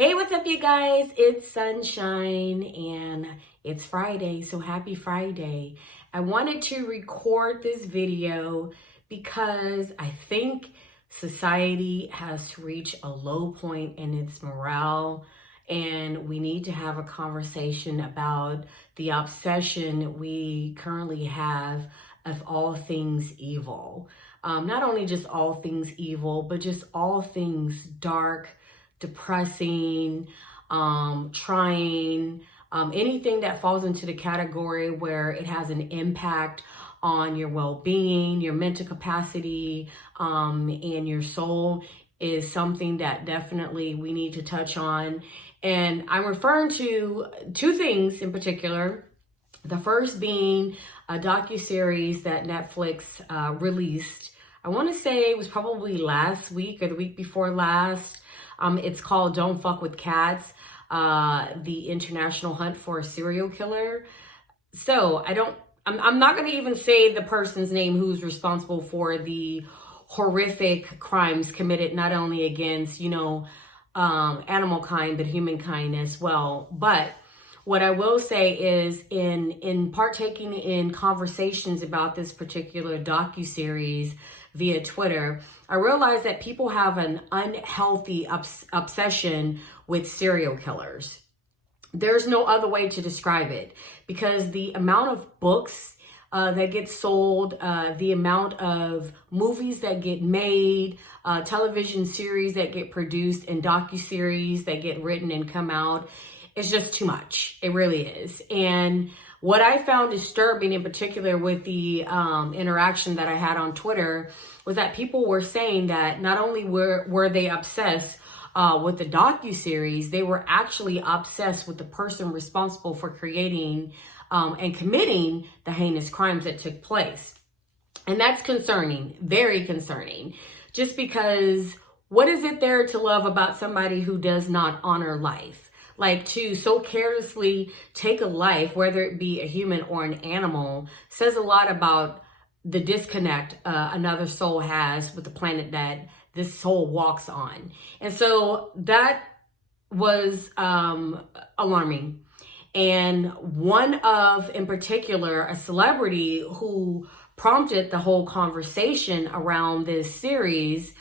Hey, what's up, you guys? It's Sunshine and it's Friday, so happy Friday. I wanted to record this video because I think society has reached a low point in its morale, and we need to have a conversation about the obsession we currently have of all things evil. Not only just all things evil, but just all things dark, depressing, trying, anything that falls into the category where it has an impact on your well-being, your mental capacity, and your soul is something that definitely we need to touch on. And I'm referring to two things in particular. The first being a docuseries that Netflix released. I want to say it was probably last week or the week before last. It's called Don't Fuck with Cats, the International Hunt for a Serial Killer. So I'm not going to even say the person's name who's responsible for the horrific crimes committed not only against, animal kind, but humankind as well. But what I will say is in partaking in conversations about this particular docuseries via Twitter, I realized that people have an unhealthy obsession with serial killers. There's no other way to describe it, because the amount of books that get sold, the amount of movies that get made, television series that get produced, and docuseries that get written and come out, it's just too much. It really is. And what I found disturbing in particular with the interaction that I had on Twitter was that people were saying that not only were they obsessed with the docuseries, they were actually obsessed with the person responsible for creating and committing the heinous crimes that took place. And that's concerning, very concerning, just because what is it there to love about somebody who does not honor life? Like, to so carelessly take a life, whether it be a human or an animal, says a lot about the disconnect another soul has with the planet that this soul walks on. And so that was alarming. And one of, in particular, a celebrity who prompted the whole conversation around this series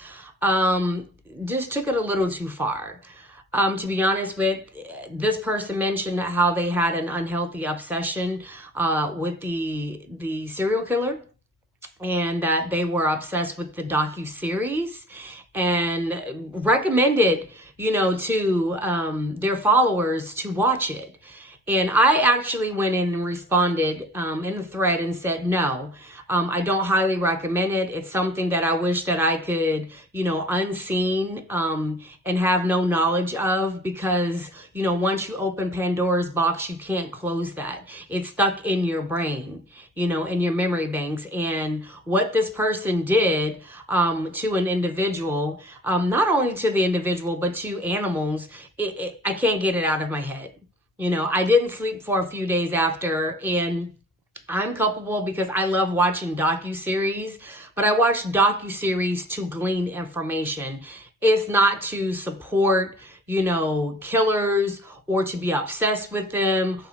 just took it a little too far. To be honest with, this person mentioned how they had an unhealthy obsession with the serial killer, and that they were obsessed with the docuseries, and recommended, to their followers to watch it. And I actually went in and responded in the thread and said, no, I don't highly recommend it. It's something that I wish that I could, unseen and have no knowledge of, because, once you open Pandora's box, you can't close that. It's stuck in your brain, in your memory banks. And what this person did to an individual, not only to the individual, but to animals, I can't get it out of my head. I didn't sleep for a few days after, and I'm culpable because I love watching docuseries, but I watch docuseries to glean information. It's not to support, killers or to be obsessed with them.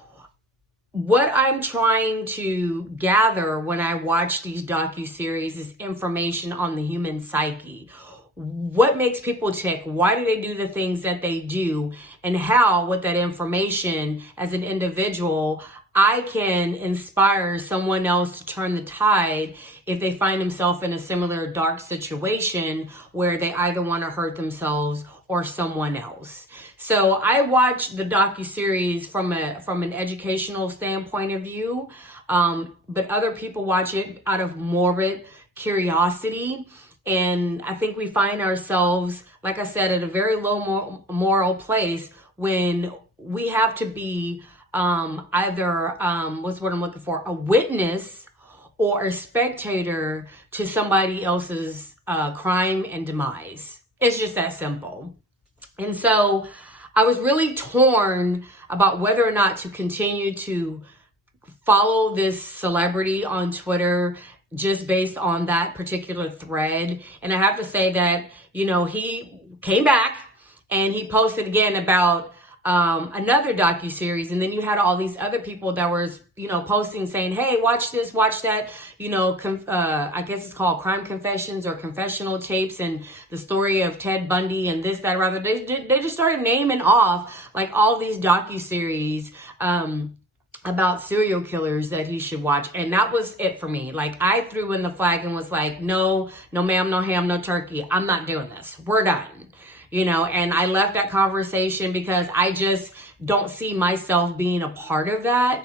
What I'm trying to gather when I watch these docuseries is information on the human psyche. What makes people tick? Why do they do the things that they do? And how, with that information as an individual, I can inspire someone else to turn the tide if they find themselves in a similar dark situation where they either want to hurt themselves or someone else. So I watch the docuseries from an educational standpoint of view, but other people watch it out of morbid curiosity. And I think we find ourselves, like I said, at a very low moral place when we have to be either, what's what I'm looking for, a witness or a spectator to somebody else's crime and demise. It's just that simple. And so I was really torn about whether or not to continue to follow this celebrity on Twitter just based on that particular thread. And I have to say that, he came back And he posted again about another docuseries, and then you had all these other people that were, posting saying, hey, watch this, watch that, I guess it's called Crime Confessions or Confessional Tapes, and the story of Ted Bundy and this, that, rather. They just started naming off like all these docuseries about serial killers that he should watch. And that was it for me. Like, I threw in the flag and was like, no ma'am, no ham, no turkey. I'm not doing this. We're done. And I left that conversation because I just don't see myself being a part of that.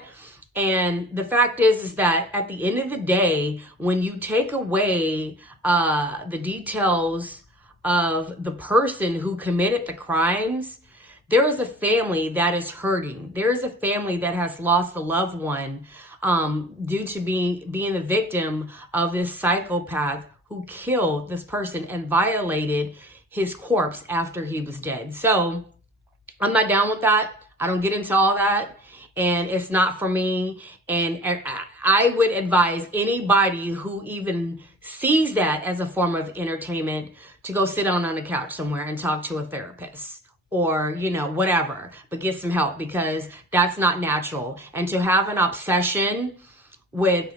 And the fact is that at the end of the day, when you take away the details of the person who committed the crimes, there is a family that is hurting. There is a family that has lost a loved one due to being the victim of this psychopath who killed this person and violated his corpse after he was dead. So I'm not down with that. I don't get into all that, and it's not for me. And I would advise anybody who even sees that as a form of entertainment to go sit down on a couch somewhere and talk to a therapist or, whatever, but get some help, because that's not natural. And to have an obsession with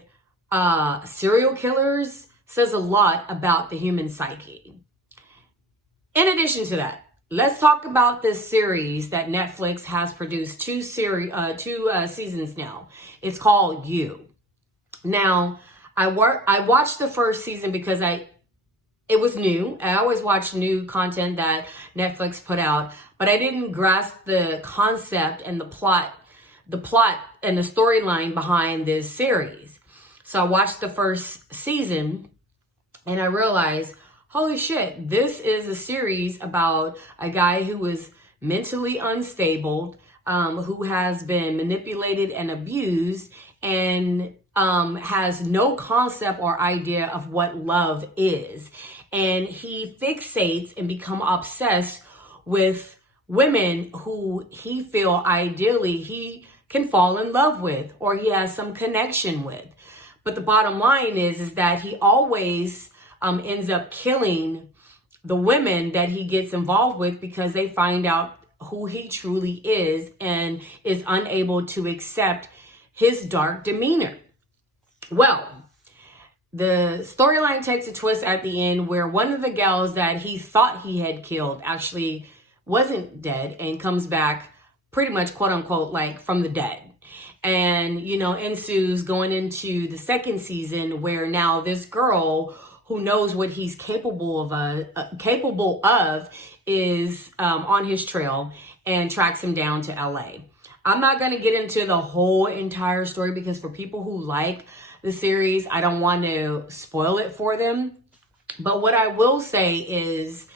serial killers says a lot about the human psyche. In addition to that, let's talk about this series that Netflix has produced two seasons now. It's called You. Now, I watched the first season because it was new. I always watch new content that Netflix put out, but I didn't grasp the concept and the plot and the storyline behind this series. So I watched the first season and I realized, holy shit, this is a series about a guy who is mentally unstable, who has been manipulated and abused, and has no concept or idea of what love is. And he fixates and becomes obsessed with women who he feel ideally he can fall in love with or he has some connection with. But the bottom line is that he always ends up killing the women that he gets involved with because they find out who he truly is and is unable to accept his dark demeanor. Well, the storyline takes a twist at the end where one of the gals that he thought he had killed actually wasn't dead and comes back pretty much, quote unquote, like from the dead. And, ensues going into the second season where now this girl who knows what he's capable of is on his trail and tracks him down to LA. I'm not going to get into the whole entire story because for people who like the series, I don't want to spoil it for them. But what I will say is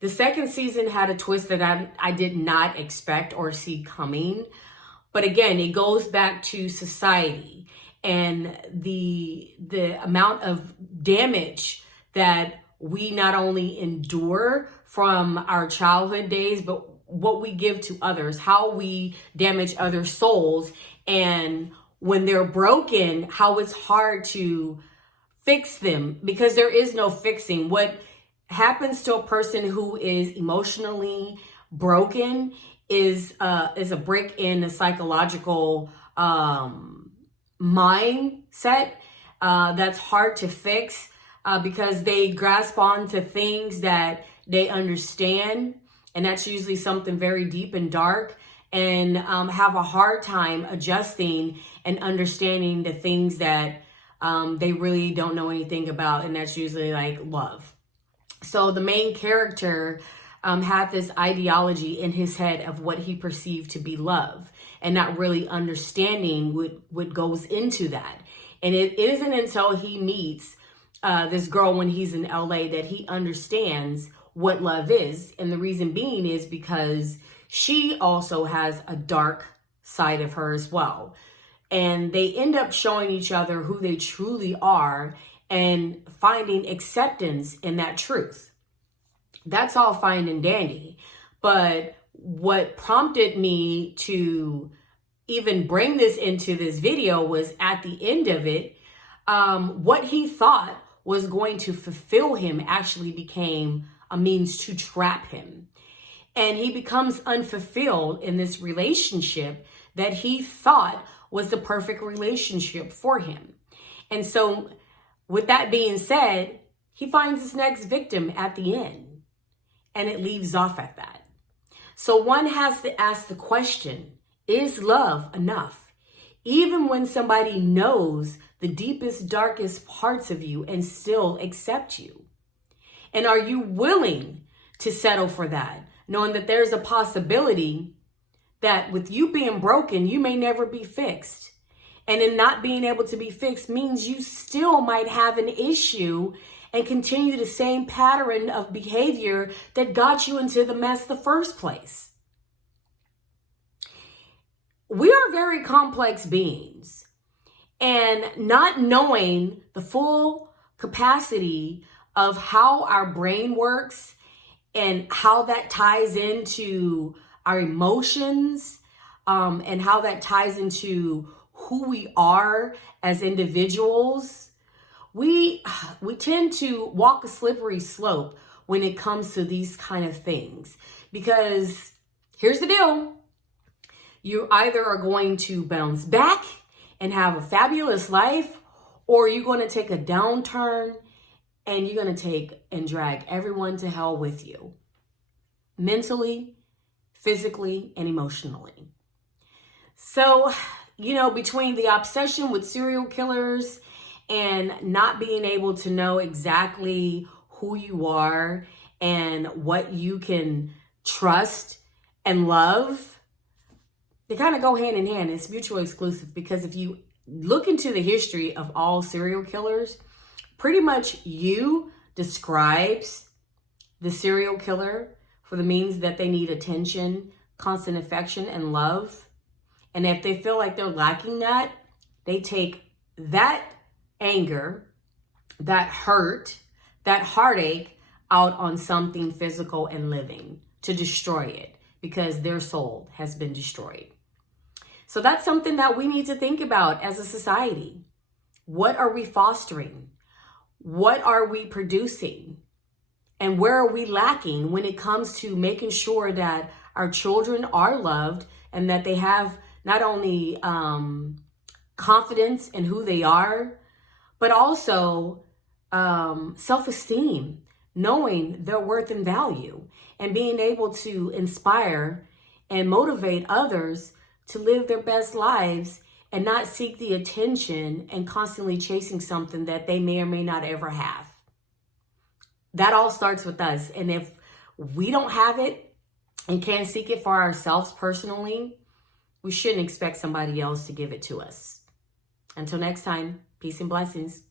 the second season had a twist that I did not expect or see coming. But again, it goes back to society and the amount of damage that we not only endure from our childhood days, but what we give to others, how we damage other souls, and when they're broken, how it's hard to fix them because there is no fixing. What happens to a person who is emotionally broken is a break in the psychological mindset that's hard to fix because they grasp on to things that they understand, and that's usually something very deep and dark, and have a hard time adjusting and understanding the things that they really don't know anything about, and that's usually like love. So the main character had this ideology in his head of what he perceived to be love and not really understanding what goes into that. And it isn't until he meets this girl when he's in LA that he understands what love is. And the reason being is because she also has a dark side of her as well. And they end up showing each other who they truly are and finding acceptance in that truth. That's all fine and dandy. But what prompted me to even bring this into this video was at the end of it, what he thought was going to fulfill him actually became a means to trap him. And he becomes unfulfilled in this relationship that he thought was the perfect relationship for him. And so with that being said, he finds his next victim at the end, and it leaves off at that. So one has to ask the question, is love enough? Even when somebody knows the deepest, darkest parts of you and still accept you? And are you willing to settle for that, knowing that there's a possibility that with you being broken, you may never be fixed? And in not being able to be fixed means you still might have an issue and continue the same pattern of behavior that got you into the mess the first place. We are very complex beings, and not knowing the full capacity of how our brain works and how that ties into our emotions, and how that ties into who we are as individuals, we tend to walk a slippery slope when it comes to these kind of things. Because here's the deal. You either are going to bounce back and have a fabulous life, or you're going to take a downturn and you're going to take and drag everyone to hell with you, mentally, physically, and emotionally. So, between the obsession with serial killers and not being able to know exactly who you are and what you can trust and love, they kind of go hand in hand. It's mutually exclusive, because if you look into the history of all serial killers, pretty much you describes the serial killer for the means that they need attention, constant affection, and love. And if they feel like they're lacking that, they take that anger, that hurt, that heartache out on something physical and living to destroy it, because their soul has been destroyed. So that's something that we need to think about as a society. What are we fostering? What are we producing? And where are we lacking when it comes to making sure that our children are loved and that they have not only confidence in who they are, but also self-esteem, knowing their worth and value, and being able to inspire and motivate others to live their best lives and not seek the attention and constantly chasing something that they may or may not ever have. That all starts with us. And if we don't have it and can't seek it for ourselves personally, we shouldn't expect somebody else to give it to us. Until next time, peace and blessings.